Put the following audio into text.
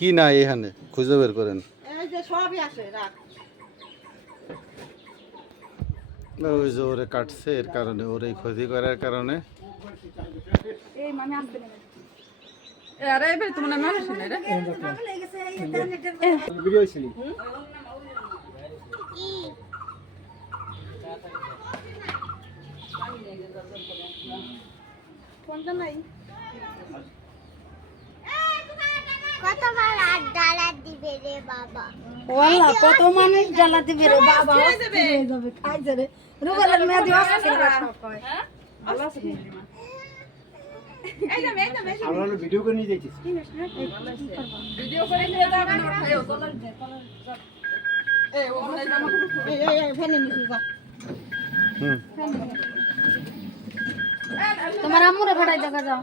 কি না এখানে খুঁজে বের করেন। এই যে সবই আছে রাখ। ওই যে ওরে কাটছে এর কারণে, ওর এই ক্ষতি করার কারণে। এই মানে আসতে না আরে এবার তো মনে মানুষ না রে ভিডিও ছিল কোনটা নাই কতবার আর ডালা দিবে রে বাবা ওয়াল্লাহ কত মানুষ ডালা দিবে রে বাবা হয়ে যাবে খাই যাবে রুবেলের মেয়াদি আছে সব কয় আল্লাহ আছে এই না আমরা ভিডিও করে নিয়ে যাইতেছি ভিডিও করে নিয়ে যাবে না খাইও চলো এই ও মানে জামা এই ফেলে নিছি বা হুম তোমার আম্মুরে ভাড়াই দেখা যাও